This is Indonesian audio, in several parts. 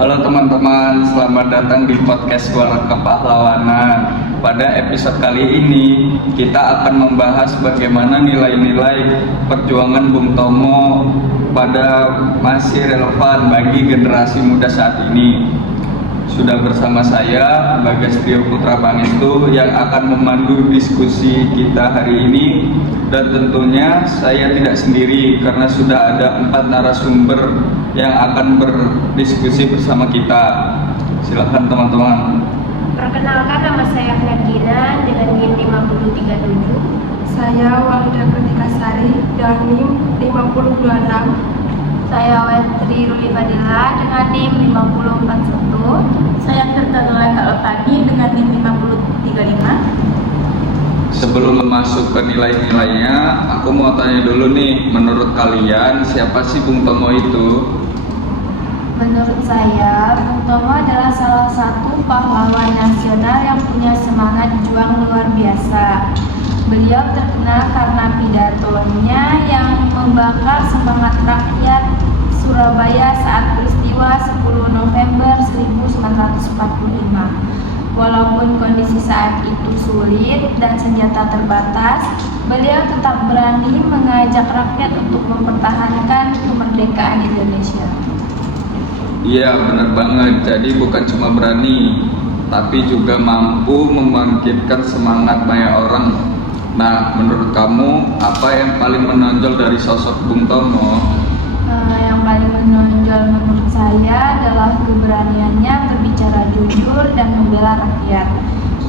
Halo teman-teman, selamat datang di podcast Suara Kepahlawanan. Pada episode kali ini, kita akan membahas bagaimana nilai-nilai perjuangan Bung Tomo pada masih relevan bagi generasi muda saat ini. Sudah bersama saya, Bagas Trio Putra Pangestu, yang akan memandu diskusi kita hari ini. Dan tentunya saya tidak sendiri karena sudah ada 4 narasumber yang akan berdiskusi bersama kita. Silahkan teman-teman. Perkenalkan, nama saya Ferdina dengan NIM 5037. Saya Walida Pratikasari dengan NIM 5026. Saya Wetri Ruli Fadila dengan NIM 5041. Saya Tirtanula Kalopani dengan NIM 5035. Sebelum masuk ke nilai-nilainya, aku mau tanya dulu nih, menurut kalian siapa sih Bung Tomo itu? Menurut saya, Bung Tomo adalah salah satu pahlawan nasional yang punya semangat juang luar biasa. Beliau terkenal karena pidatonya yang membakar semangat rakyat Surabaya saat peristiwa 10 November 1945. Walaupun kondisi saat itu sulit dan senjata terbatas, beliau tetap berani mengajak rakyat untuk mempertahankan kemerdekaan Indonesia. Iya, benar banget. Jadi bukan cuma berani, tapi juga mampu membangkitkan semangat banyak orang. Nah, menurut kamu, apa yang paling menonjol dari sosok Bung Tomo? Yang paling menonjol menurut saya adalah keberaniannya berbicara jujur dan membela rakyat.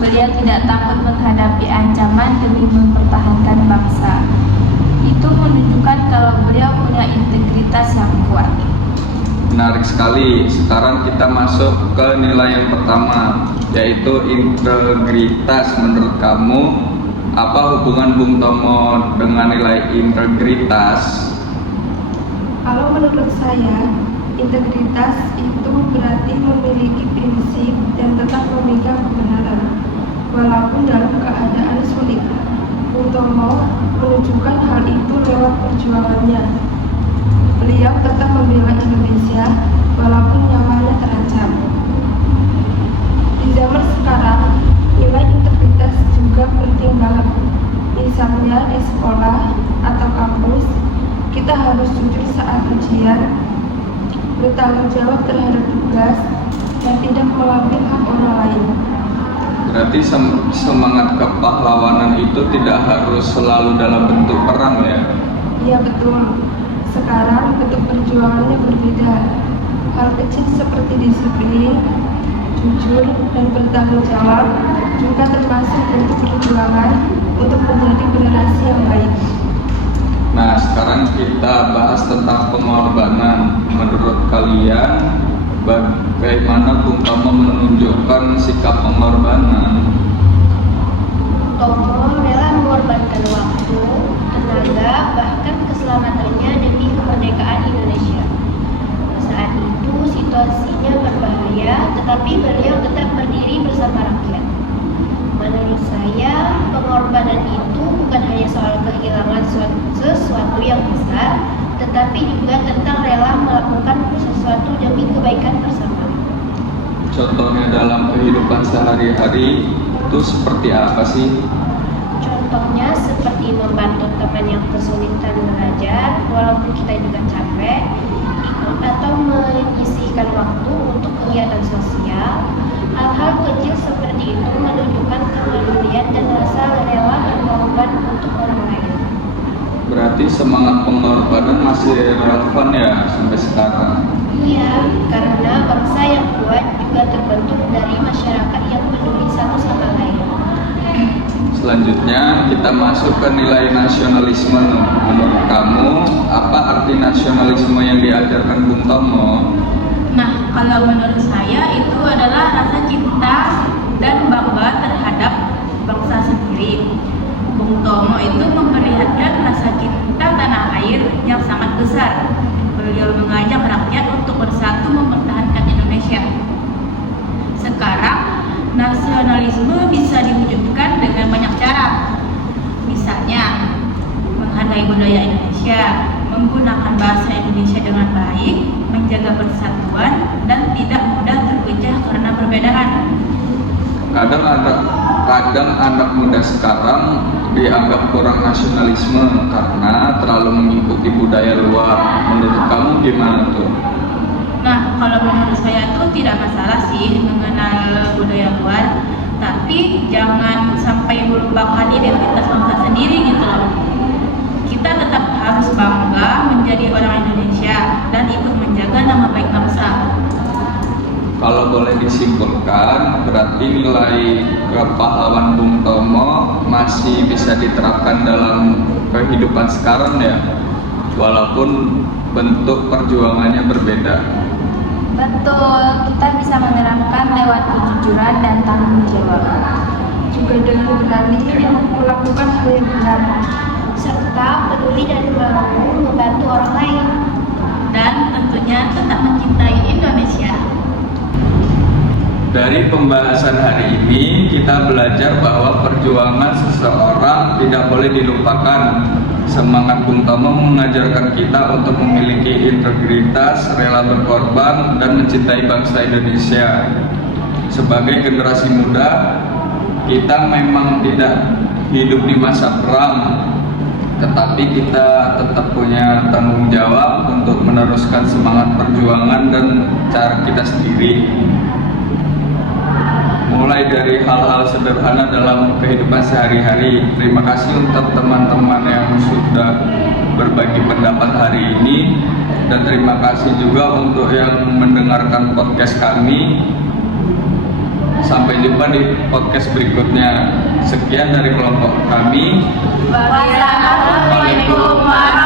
Beliau tidak takut menghadapi ancaman demi mempertahankan bangsa. Itu menunjukkan kalau beliau punya integritas yang kuat. Menarik sekali. Sekarang kita masuk ke nilai yang pertama, yaitu integritas. Menurut kamu, apa hubungan Bung Tomo dengan nilai integritas? Kalau menurut saya, integritas itu berarti memiliki prinsip dan tetap memegang kebenaran, walaupun dalam keadaan sulit. Bung Tomo menunjukkan hal itu lewat perjuangannya. Beliau tetap membela Indonesia walaupun nyawanya terancam. Di zaman sekarang, nilai integritas juga penting banget. Misalnya di sekolah atau kampus, kita harus jujur saat ujian, bertanggung jawab terhadap tugas, dan tidak mengambil hak orang lain. Berarti semangat kepahlawanan itu tidak harus selalu dalam bentuk perang ya? Iya betul. Sekarang bentuk perjuangannya berbeda. Hal kecil seperti disiplin, jujur, dan bertanggung jawab juga termasuk bentuk perjuangan untuk menjadi generasi yang baik. Nah, sekarang kita bahas tentang pengorbanan. Menurut kalian, bagaimana Bung Tomo menunjukkan sikap pengorbanan? Tomo rela mengorbankan waktu, tenaga, bahkan keselamatannya demi kemerdekaan Indonesia. Saat itu situasinya berbahaya, tetapi beliau tetap berdiri bersama rakyat. Menurut saya, pengorbanan itu bukan hanya soal kehilangan sesuatu yang besar, tetapi juga tentang rela melakukan sesuatu demi kebaikan bersama. Contohnya dalam kehidupan sehari-hari itu seperti apa sih? Contohnya seperti membantu teman yang kesulitan belajar, walaupun kita juga capek, atau menyisihkan waktu untuk kegiatan sosial. Hal-hal kecil seperti itu menunjukkan kepedulian dan rasa rela berkorban untuk orang lain. Berarti semangat pengorbanan masih relevan ya sampai sekarang? Iya, karena bangsa yang kuat juga terbentuk dari masyarakat yang peduli satu sama lain. Selanjutnya kita masuk ke nilai nasionalisme. Menurut kamu, apa arti nasionalisme yang diajarkan Bung Tomo? Nah, kalau menurut saya itu adalah rasa cinta dan bangga terhadap bangsa sendiri. Bung Tomo itu memperlihatkan rasa cinta tanah air yang sangat besar. Beliau mengajak rakyat untuk bersatu mempertahankan Indonesia. Sekarang, nasionalisme bisa diwujudkan dengan banyak cara. Misalnya, menghargai budaya Indonesia, menggunakan bahasa Indonesia dengan baik, menjaga persatuan, dan tidak perbedaan. Kadang anak muda sekarang dianggap kurang nasionalisme karena terlalu mengikuti budaya luar. Menurut kamu gimana tuh? Nah, kalau menurut saya itu tidak masalah sih mengenal budaya luar, tapi jangan sampai melupakan identitas bangsa sendiri gitu loh. Kita tetap harus bangga menjadi orang Indonesia dan ikut menjaga nama baik bangsa. Kalau boleh disimpulkan, berarti nilai kepahlawan Bung Tomo masih bisa diterapkan dalam kehidupan sekarang ya, walaupun bentuk perjuangannya berbeda. Betul, kita bisa menerapkan lewat kejujuran dan tanggung jawab. Juga dengan berani melakukan hal yang benar. serta peduli dan mau membantu orang lain. Dan tentunya tetap mencintai Indonesia. Dari pembahasan hari ini, kita belajar bahwa perjuangan seseorang tidak boleh dilupakan. Semangat Bung Tomo mengajarkan kita untuk memiliki integritas, rela berkorban, dan mencintai bangsa Indonesia. Sebagai generasi muda, kita memang tidak hidup di masa perang, tetapi kita tetap punya tanggung jawab untuk meneruskan semangat perjuangan dan cara kita sendiri. Mulai dari hal-hal sederhana dalam kehidupan sehari-hari. Terima kasih untuk teman-teman yang sudah berbagi pendapat hari ini, dan terima kasih juga untuk yang mendengarkan podcast kami. Sampai jumpa di podcast berikutnya. Sekian dari kelompok kami. Wassalamualaikum warahmatullahi wabarakatuh.